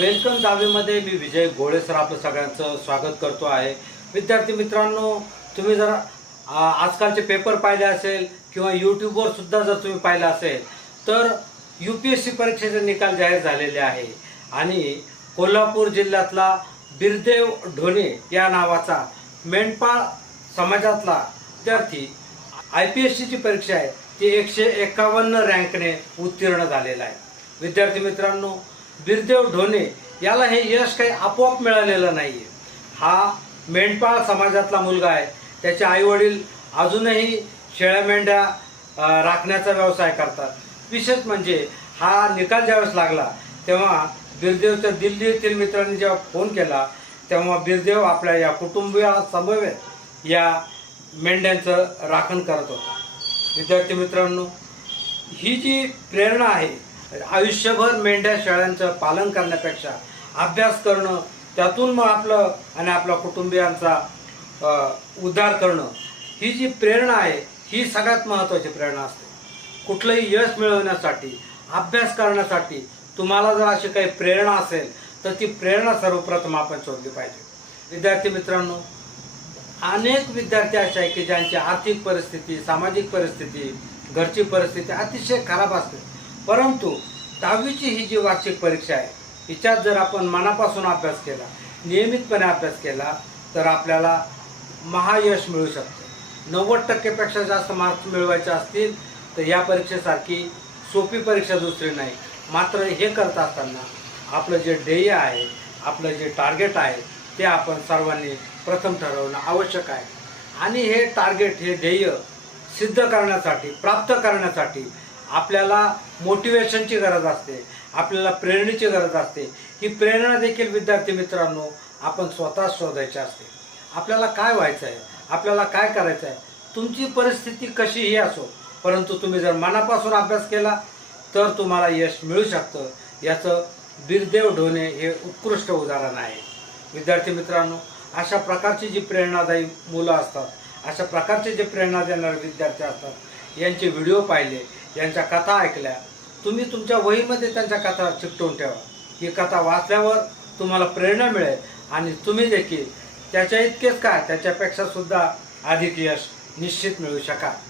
Welcome दहावीमध्ये मी विजय गोळे sir आपलं सगळ्यांचं स्वागत करतो आहे. विद्यार्थी मित्रांनो तुम्ही जर आजकालचे पेपर पाहिले असेल किंवा यूट्यूबवर सुद्धा जर तुम्ही पाहिलं असेल तर यू पी एस सी परीक्षेचे निकाल जाहीर झालेले आहे. आणि कोल्हापूर जिल्ह्यातला बिरदेव ढोणे या नावाचा मेंढपाळ समाजातला विद्यार्थी आय पी एस सीची परीक्षा आहे. ती एकशे एकावन्न रँकने उत्तीर्ण झालेला आहे. विद्यार्थी मित्रांनो बिरदेव ढोणे याला हे यश काही आपोआप मिळालेलं नाही आहे हा मेंढपाळ समाजातला मुलगा आहे. त्याचे आईवडील अजूनही शेळ्या मेंढ्या राखण्याचा व्यवसाय करतात. विशेष म्हणजे हा निकाल ज्यावेळेस लागला तेव्हा बिरदेवच्या दिल्ली येथील मित्रांनी जेव्हा फोन केला तेव्हा बिरदेव आपल्या या कुटुंबियासमवेत या मेंढ्यांचं राखण करत होता. विद्यार्थी मित्रांनो ही जी प्रेरणा आहे आयुष्यभर मेंढ्या शेळ्यांचं पालन करण्यापेक्षा अभ्यास करणं त्यातून मग आपलं आणि आपल्या कुटुंबियांचा उद्धार करणं ही जी प्रेरणा आहे ही सगळ्यात महत्त्वाची प्रेरणा असते. कुठलंही यश मिळवण्यासाठी अभ्यास करण्यासाठी तुम्हाला जर अशी काही प्रेरणा असेल तर ती प्रेरणा सर्वप्रथम आपण शोधली पाहिजे. विद्यार्थी मित्रांनो अनेक विद्यार्थी असे आहे की ज्यांची आर्थिक परिस्थिती सामाजिक परिस्थिती घरची परिस्थिती अतिशय खराब असते. परंतु दहावीची ही जी वार्षिक परीक्षा आहे हिच्यात जर आपण मनापासून अभ्यास केला नियमितपणे अभ्यास केला तर आपल्याला महायश मिळू शकतं. नव्वद टक्केपेक्षा जास्त मार्क्स मिळवायचे असतील तर या परीक्षेसारखी सोपी परीक्षा दुसरी नाही. मात्र हे करत असताना आपलं जे ध्येय आहे आपलं जे टार्गेट आहे ते आपण सर्वांनी प्रथम ठरवणं आवश्यक आहे. आणि हे टार्गेट हे ध्येय सिद्ध करण्यासाठी प्राप्त करण्यासाठी आपल्याला मोटिवेशनची गरज असते. आपल्याला प्रेरणेची गरज असते. ही प्रेरणा देखील विद्यार्थी मित्रांनो आपण स्वतः शोधायची असते. आपल्याला काय व्हायचं आहे आपल्याला काय करायचं आहे तुमची परिस्थिती कशीही असो. परंतु तुम्ही जर मनापासून अभ्यास केला तर तुम्हाला यश मिळू शकतं. याचं बिरदेव ढोणे हे उत्कृष्ट उदाहरण आहे. विद्यार्थी मित्रांनो अशा प्रकारची जी प्रेरणादायी मुलं असतात अशा प्रकारचे जे प्रेरणा देणारे विद्यार्थी असतात यांचे व्हिडिओ पाहिले यांच्या कथा ऐकल्या. तुम्ही तुमच्या वहीमध्ये त्यांच्या कथा चिकटवून ठेवा. ही कथा वाचल्यावर तुम्हाला प्रेरणा मिळेल आणि तुम्ही देखील त्याच्या इतकेच काय त्याच्यापेक्षा सुद्धा अधिक यश निश्चित मिळू शकाल.